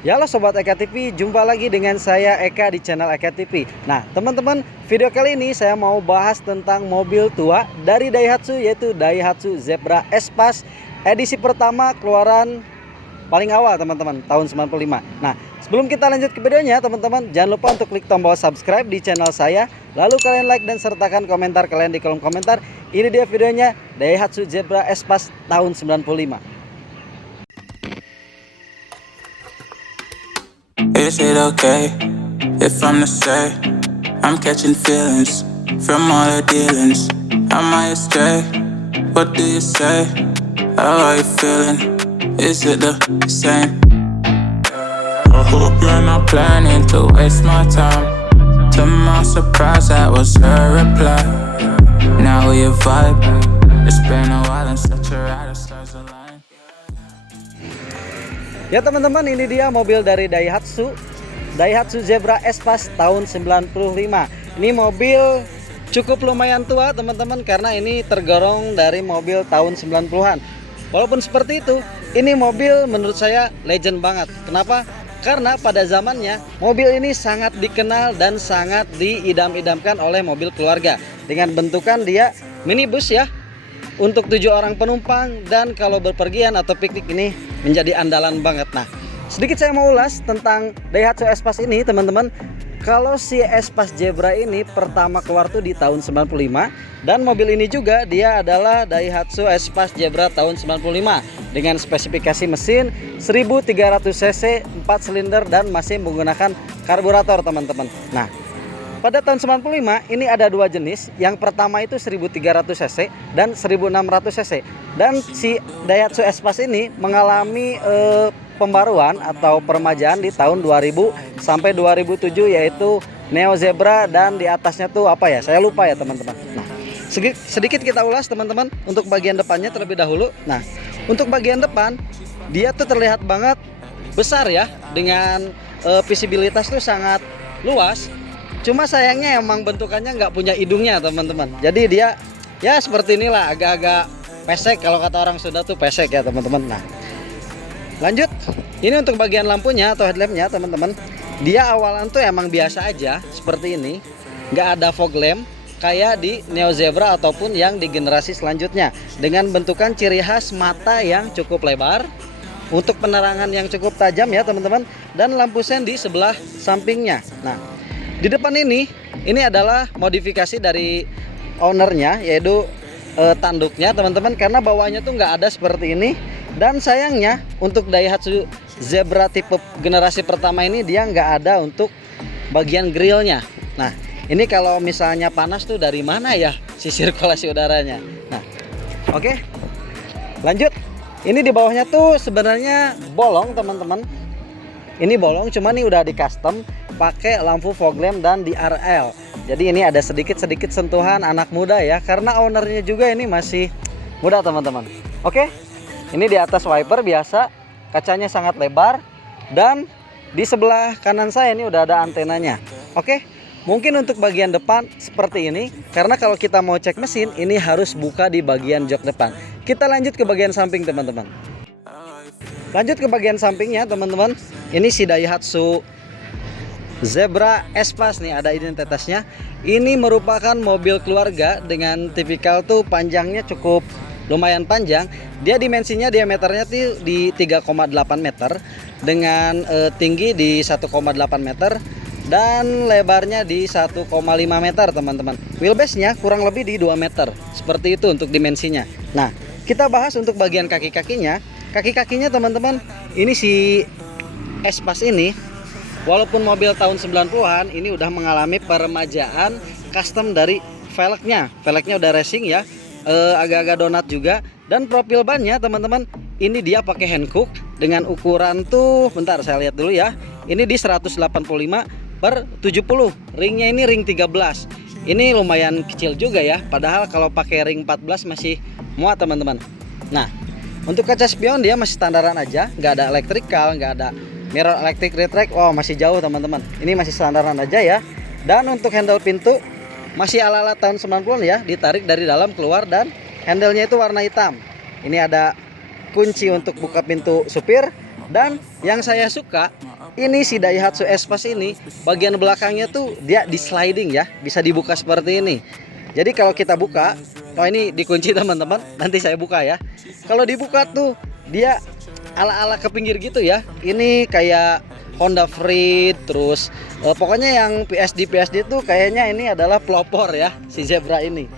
Ya halo Sobat Eka TV, jumpa lagi dengan saya Eka di channel Eka TV. Nah teman-teman, video kali ini saya mau bahas tentang mobil tua dari Daihatsu, yaitu Daihatsu Zebra Espace edisi pertama keluaran paling awal teman-teman, tahun 95. Nah sebelum kita lanjut ke videonya teman-teman, jangan lupa untuk klik tombol subscribe di channel saya. Lalu kalian like dan sertakan komentar kalian di kolom komentar. Ini dia videonya Daihatsu Zebra Espace tahun 95. Is it okay if I'm to say I'm catching feelings from all the dealings? Am I astray? What do you say? How are you feeling? Is it the same? I hope you're not planning to waste my time. To my surprise, that was her reply. Now we vibe. It's been a while and such a ride, stars align. Ya teman-teman, ini dia mobil dari Daihatsu Zebra Espace tahun 95. Ini mobil cukup lumayan tua teman-teman, karena ini tergolong dari mobil tahun 90-an. Walaupun seperti itu, ini mobil menurut saya legend banget. Kenapa? Karena pada zamannya mobil ini sangat dikenal dan sangat diidam-idamkan oleh mobil keluarga. Dengan bentukan dia minibus ya, untuk 7 orang penumpang, dan kalau berpergian atau piknik ini menjadi andalan banget. Nah, sedikit saya mau ulas tentang Daihatsu Espace ini teman-teman. Kalau si Espace Zebra ini pertama keluar tuh di tahun 95, dan mobil ini juga dia adalah Daihatsu Espace Zebra tahun 95 dengan spesifikasi mesin 1300 cc 4 silinder dan masih menggunakan karburator teman-teman. Nah, pada tahun 95 ini ada dua jenis. Yang pertama itu 1300 cc dan 1600 cc. Dan si Daihatsu Espace ini mengalami pembaruan atau peremajaan di tahun 2000 sampai 2007, yaitu Neo Zebra, dan di atasnya tuh apa ya? Saya lupa ya teman-teman. Nah, sedikit kita ulas teman-teman untuk bagian depannya terlebih dahulu. Nah, untuk bagian depan dia tuh terlihat banget besar ya, dengan visibilitas tuh sangat luas. Cuma sayangnya emang bentukannya nggak punya hidungnya teman-teman. Jadi dia ya seperti inilah, agak-agak pesek, kalau kata orang Sunda tuh pesek ya teman-teman. Nah, lanjut, ini untuk bagian lampunya atau headlampnya teman-teman. Dia awalan tuh emang biasa aja seperti ini, nggak ada fog lamp kayak di Neo Zebra ataupun yang di generasi selanjutnya, dengan bentukan ciri khas mata yang cukup lebar, untuk penerangan yang cukup tajam ya teman-teman, dan lampu sen di sebelah sampingnya. Nah, di depan ini adalah modifikasi dari ownernya, yaitu tanduknya teman-teman, karena bawahnya tuh nggak ada seperti ini. Dan sayangnya untuk Daihatsu Zebra tipe generasi pertama ini dia nggak ada untuk bagian grillnya. Nah, ini kalau misalnya panas tuh dari mana ya si sirkulasi udaranya. Nah, oke, lanjut. Ini di bawahnya tuh sebenarnya bolong teman-teman. Ini bolong, cuman ini udah di custom pakai lampu fog lamp dan di RL. Jadi ini ada sedikit sentuhan anak muda ya, karena ownernya juga ini masih muda teman-teman. Oke, ini di atas wiper biasa, kacanya sangat lebar, dan di sebelah kanan saya ini udah ada antenanya. Oke, mungkin untuk bagian depan seperti ini, karena kalau kita mau cek mesin ini harus buka di bagian jok depan. Kita lanjut ke bagian samping teman-teman. Lanjut ke bagian sampingnya teman-teman. Ini si Daihatsu Zebra Espace nih, ada identitasnya. Ini merupakan mobil keluarga dengan tipikal tuh panjangnya cukup lumayan panjang. Dia dimensinya, diameternya tuh di 3,8 meter dengan tinggi di 1,8 meter dan lebarnya di 1,5 meter teman-teman. Wheelbase-nya kurang lebih di 2 meter. Seperti itu untuk dimensinya. Nah, kita bahas untuk bagian kaki-kakinya. Kaki-kakinya teman-teman, ini si Espace ini walaupun mobil tahun 90-an ini udah mengalami peremajaan custom dari velgnya. Velgnya udah racing ya, agak-agak donat juga. Dan profil bannya teman-teman, ini dia pakai Hankook dengan ukuran tuh, bentar saya lihat dulu ya. Ini di 185/70. Ringnya ini ring 13. Ini lumayan kecil juga ya, padahal kalau pakai ring 14 masih muat teman-teman. Nah, untuk kaca spion dia masih standaran aja, nggak ada electrical, nggak ada mirror electric retract. Oh, masih jauh teman-teman. Ini masih standaran aja ya. Dan untuk handle pintu masih ala-ala tahun 90-an ya, ditarik dari dalam keluar, dan handle-nya itu warna hitam. Ini ada kunci untuk buka pintu supir, Dan yang saya suka ini si Daihatsu Espas ini bagian belakangnya tuh dia di sliding ya, bisa dibuka seperti ini. Jadi kalau kita buka, oh ini dikunci teman-teman, nanti saya buka ya. Kalau dibuka tuh dia ala-ala ke pinggir gitu ya. Ini kayak Honda Freed, terus pokoknya yang PSD tuh kayaknya ini adalah pelopor ya si Zebra ini.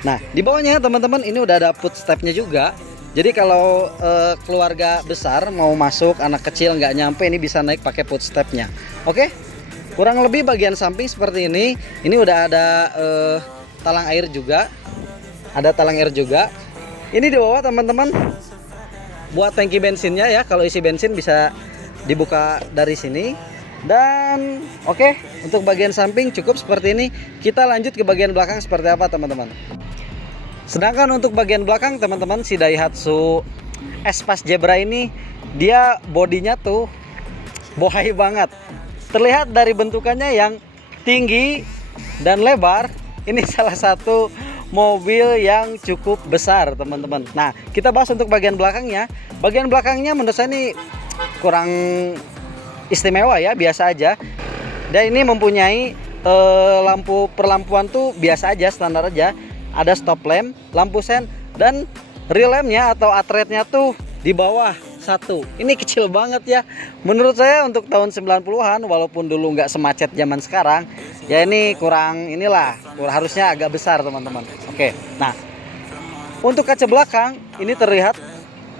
Nah di bawahnya teman-teman ini udah ada footstepnya juga. Jadi kalau keluarga besar mau masuk, anak kecil nggak nyampe, ini bisa naik pakai footstepnya. Oke, kurang lebih bagian samping seperti ini. Ini udah ada talang air juga, ada talang air juga. Ini di bawah teman-teman buat tangki bensinnya ya. Kalau isi bensin bisa dibuka dari sini. Dan oke, untuk bagian samping cukup seperti ini. Kita lanjut ke bagian belakang seperti apa teman-teman. Sedangkan untuk bagian belakang teman-teman, si Daihatsu Espas Zebra ini dia bodinya tuh bohai banget. Terlihat dari bentukannya yang tinggi dan lebar. Ini salah satu mobil yang cukup besar teman-teman. Nah kita bahas untuk bagian belakangnya. Bagian belakangnya menurut saya ini kurang istimewa ya, biasa aja. Dan ini mempunyai lampu perlampuan tuh biasa aja, standar aja. Ada stop lamp, lampu sen, dan rear lampnya atau atretnya tuh di bawah satu. Ini kecil banget ya. Menurut saya untuk tahun 90-an, walaupun dulu nggak semacet zaman sekarang, ya ini kurang harusnya agak besar teman-teman. Oke, nah untuk kaca belakang ini terlihat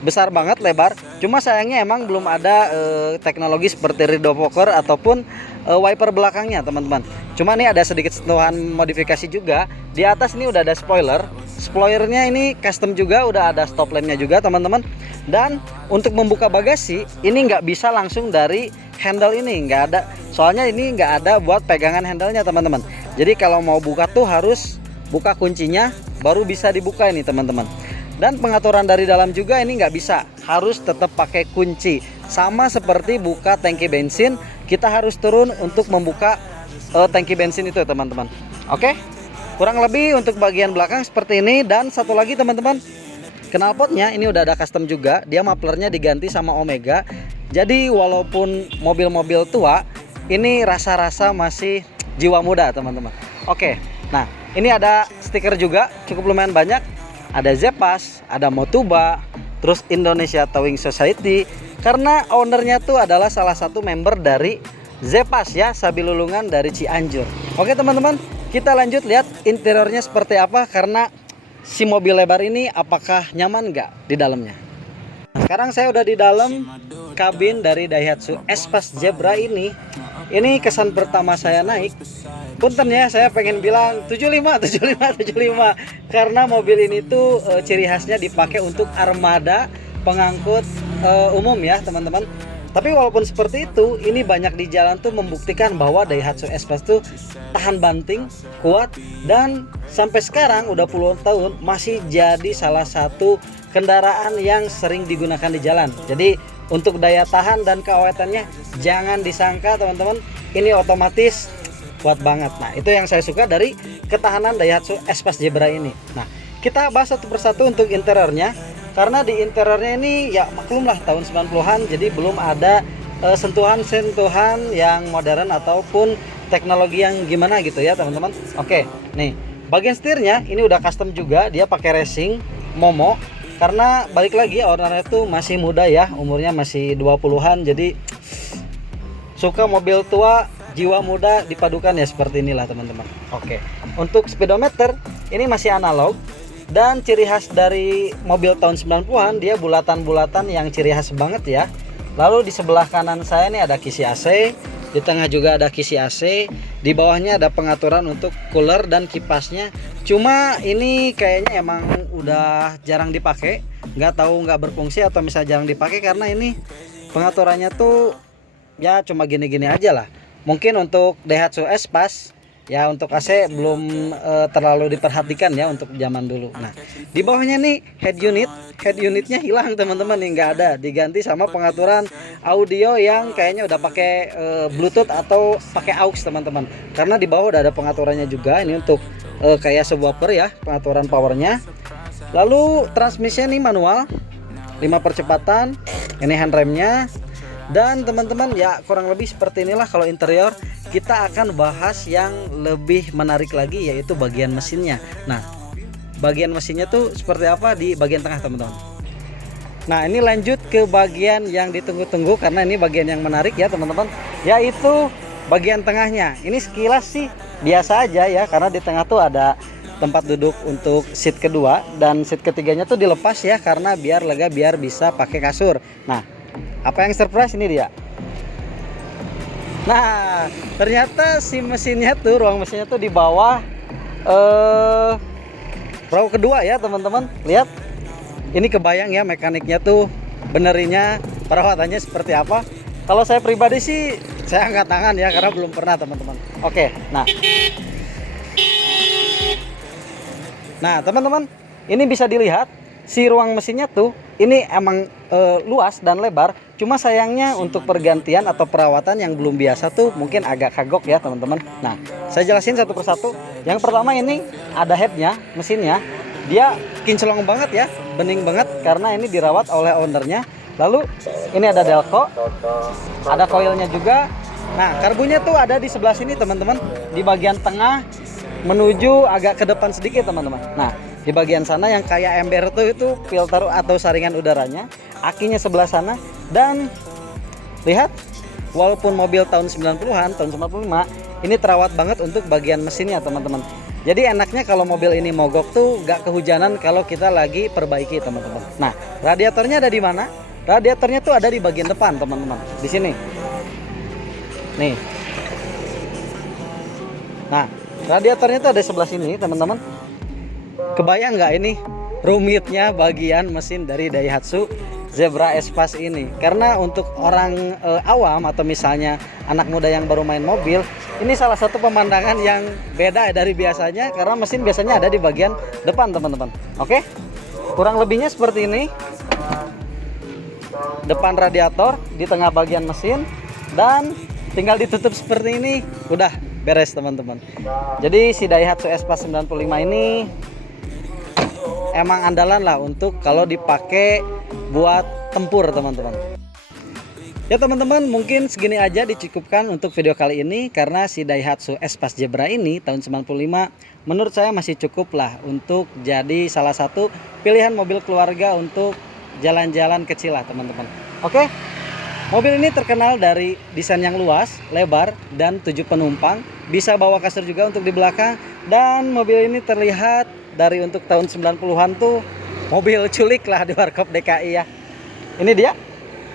besar banget, lebar. Cuma sayangnya emang belum ada teknologi seperti rear defogger ataupun wiper belakangnya teman-teman. Cuma ini ada sedikit sentuhan modifikasi juga. Di atas ini udah ada spoiler. Spoilernya ini custom juga, udah ada stop lampnya juga teman-teman. Dan untuk membuka bagasi ini nggak bisa langsung dari handle ini, nggak ada. Soalnya ini nggak ada buat pegangan handlenya teman-teman. Jadi kalau mau buka tuh harus buka kuncinya baru bisa dibuka ini teman-teman. Dan pengaturan dari dalam juga ini nggak bisa, harus tetap pakai kunci. Sama seperti buka tangki bensin, kita harus turun untuk membuka tangki bensin itu teman-teman. Oke, kurang lebih untuk bagian belakang seperti ini. Dan satu lagi teman-teman, knalpotnya ini udah ada custom juga. Dia mufflernya diganti sama Omega. Jadi walaupun mobil-mobil tua, ini rasa-rasa masih jiwa muda teman-teman. Oke, nah ini ada stiker juga, cukup lumayan banyak. Ada Zepas, ada Motuba, terus Indonesia Towing Society. Karena ownernya tuh adalah salah satu member dari Zepas ya, Sabilulungan dari Cianjur. Oke teman-teman, kita lanjut lihat interiornya seperti apa. Karena si mobil lebar ini apakah nyaman nggak di dalamnya. Nah, sekarang saya udah di dalam kabin dari Daihatsu Espas Zebra ini. Ini kesan pertama saya naik. Punten ya, saya pengen bilang 75. Karena mobil ini tuh ciri khasnya dipakai untuk armada pengangkut umum ya teman-teman. Tapi walaupun seperti itu, ini banyak di jalan tuh membuktikan bahwa Daihatsu Espas tuh tahan banting, kuat, dan sampai sekarang udah puluhan tahun masih jadi salah satu kendaraan yang sering digunakan di jalan. Jadi untuk daya tahan dan keawetannya jangan disangka teman-teman, ini otomatis kuat banget. Nah itu yang saya suka dari ketahanan Daihatsu Espas Zebra ini. Nah kita bahas satu persatu untuk interiornya. Karena di interiornya ini ya maklumlah tahun 90-an, jadi belum ada sentuhan-sentuhan yang modern ataupun teknologi yang gimana gitu ya teman-teman. Oke, nih bagian setirnya ini udah custom juga, dia pakai racing Momo. Karena balik lagi ownernya tuh masih muda ya, umurnya masih 20-an, jadi suka mobil tua jiwa muda dipadukan ya, seperti inilah teman-teman. Oke, untuk speedometer ini masih analog. Dan ciri khas dari mobil tahun 90-an, dia bulatan-bulatan yang ciri khas banget ya. Lalu di sebelah kanan saya ini ada kisi AC, di tengah juga ada kisi AC, di bawahnya ada pengaturan untuk cooler dan kipasnya. Cuma ini kayaknya emang udah jarang dipakai, nggak berfungsi atau misalnya jarang dipakai karena ini pengaturannya tuh ya cuma gini-gini aja lah. Mungkin untuk Daihatsu Espas ya untuk AC belum terlalu diperhatikan ya untuk zaman dulu. Nah di bawahnya nih head unitnya hilang teman-teman, nih nggak ada, diganti sama pengaturan audio yang kayaknya udah pakai Bluetooth atau pakai aux teman-teman. Karena di bawah udah ada pengaturannya juga, ini untuk kayak subwoofer ya, pengaturan powernya. Lalu transmisinya nih manual 5 percepatan, ini handremnya. Dan teman-teman ya kurang lebih seperti inilah kalau interior. Kita akan bahas yang lebih menarik lagi, yaitu bagian mesinnya. Nah, bagian mesinnya tuh seperti apa di bagian tengah teman-teman. Nah, ini lanjut ke bagian yang ditunggu-tunggu karena ini bagian yang menarik ya teman-teman, yaitu bagian tengahnya. Ini sekilas sih biasa aja ya, karena di tengah tuh ada tempat duduk untuk seat kedua, dan seat ketiganya tuh dilepas ya karena biar lega, biar bisa pakai kasur. Nah, apa yang surprise ini dia. Nah, ternyata si mesinnya tuh, ruang mesinnya tuh di bawah row kedua ya teman-teman. Lihat, ini kebayang ya mekaniknya tuh benerinnya, perawatannya seperti apa. Kalau saya pribadi sih saya angkat tangan ya karena belum pernah teman-teman. Oke, nah teman-teman, ini bisa dilihat si ruang mesinnya tuh ini emang luas dan lebar. Cuma sayangnya untuk pergantian atau perawatan yang belum biasa tuh mungkin agak kagok ya teman-teman. Nah, saya jelasin satu persatu. Yang pertama, ini ada headnya, mesinnya dia kinclong banget ya, bening banget karena ini dirawat oleh ownernya. Lalu ini ada delco, ada koilnya juga. Nah, karbunya tuh ada di sebelah sini teman-teman, di bagian tengah menuju agak ke depan sedikit teman-teman. Nah, di bagian sana yang kayak ember tuh itu filter atau saringan udaranya, akinya sebelah sana. Dan lihat, walaupun mobil tahun 90-an, tahun 95, ini terawat banget untuk bagian mesinnya teman-teman. Jadi enaknya kalau mobil ini mogok tuh gak kehujanan kalau kita lagi perbaiki teman-teman. Nah, radiatornya ada di mana? Radiatornya tuh ada di bagian depan teman-teman, di sini. Nih. Nah, radiatornya tuh ada di sebelah sini teman-teman. Kebayang nggak ini rumitnya bagian mesin dari Daihatsu Zebra Espace ini? Karena untuk orang awam atau misalnya anak muda yang baru main mobil, ini salah satu pemandangan yang beda dari biasanya karena mesin biasanya ada di bagian depan teman-teman. Oke, kurang lebihnya seperti ini. Depan radiator, di tengah bagian mesin, dan tinggal ditutup seperti ini, udah beres teman-teman. Jadi si Daihatsu Espace 95 ini emang andalan lah untuk kalau dipakai buat tempur teman-teman. Ya teman-teman, mungkin segini aja dicukupkan untuk video kali ini karena si Daihatsu Espace Zebra ini tahun 95 menurut saya masih cukup lah untuk jadi salah satu pilihan mobil keluarga untuk jalan-jalan kecil lah teman-teman. Oke, mobil ini terkenal dari desain yang luas, lebar, dan 7 penumpang. Bisa bawa kasur juga untuk di belakang. Dan mobil ini terlihat dari untuk tahun 90-an tuh mobil culik lah di Warkop DKI ya. Ini dia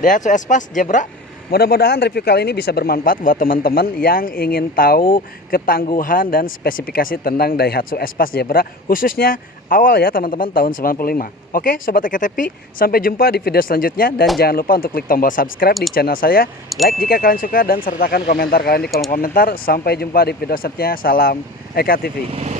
Daihatsu Espace Zebra. Mudah-mudahan review kali ini bisa bermanfaat buat teman-teman yang ingin tahu ketangguhan dan spesifikasi tentang Daihatsu Espace Zebra, khususnya awal ya teman-teman tahun 95. Oke Sobat EKTP, sampai jumpa di video selanjutnya dan jangan lupa untuk klik tombol subscribe di channel saya, like jika kalian suka dan sertakan komentar kalian di kolom komentar. Sampai jumpa di video selanjutnya. Salam EKTV.